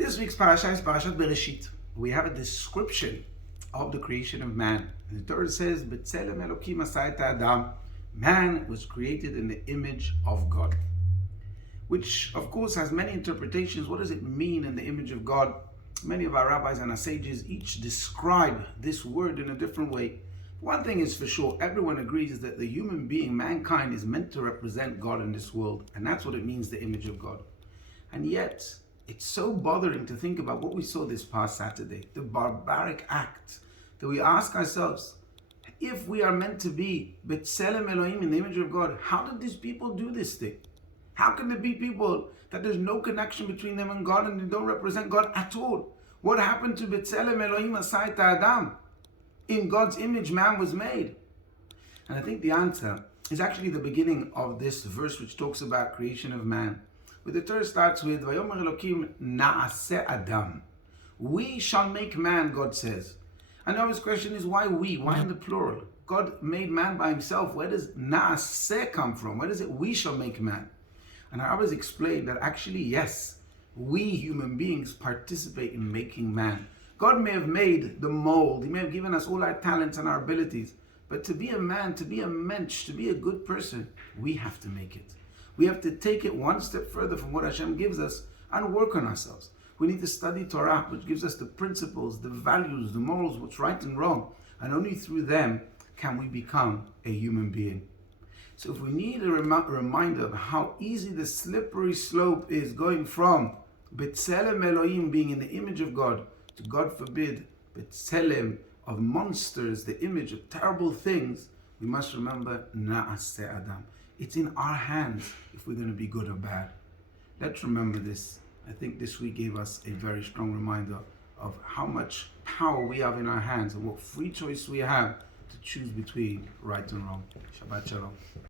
This week's parasha is Parashat Bereshit. We have a description of the creation of man. The Torah says, "B'tzelem Elokim asa et Adam." Man was created in the image of God, which of course has many interpretations. What does it mean in the image of God? Many of our rabbis and our sages each describe this word in a different way. One thing is for sure, everyone agrees that the human being, mankind, is meant to represent God in this world, and that's what it means, the image of God. And yet, it's so bothering to think about what we saw this past Saturday, the barbaric act, that we ask ourselves, if we are meant to be B'tzelem Elohim, in the image of God, how did these people do this thing? How can there be people that there's no connection between them and God and they don't represent God at all? What happened to B'tzelem Elohim asa et Adam? In God's image, man was made. And I think the answer is actually the beginning of this verse which talks about creation of man. Where the Torah starts with, Vayomer Elokim na'aseh Adam. We shall make man, God says. And now his question is, why we? Why in the plural? God made man by himself. Where does na'aseh come from? Where does it, we shall make man? And our rabbis explained that actually, yes, we human beings participate in making man. God may have made the mold. He may have given us all our talents and our abilities. But to be a man, to be a mensch, to be a good person, we have to make it. We have to take it one step further from what Hashem gives us and work on ourselves. We need to study Torah, which gives us the principles, the values, the morals, what's right and wrong. And only through them can we become a human being. So if we need a reminder of how easy the slippery slope is going from B'tzelem Elohim, being in the image of God, to, God forbid, B'tzelem of monsters, the image of terrible things, we must remember Na'aseh Adam. It's in our hands if we're going to be good or bad. Let's remember this. I think this week gave us a very strong reminder of how much power we have in our hands and what free choice we have to choose between right and wrong. Shabbat Shalom.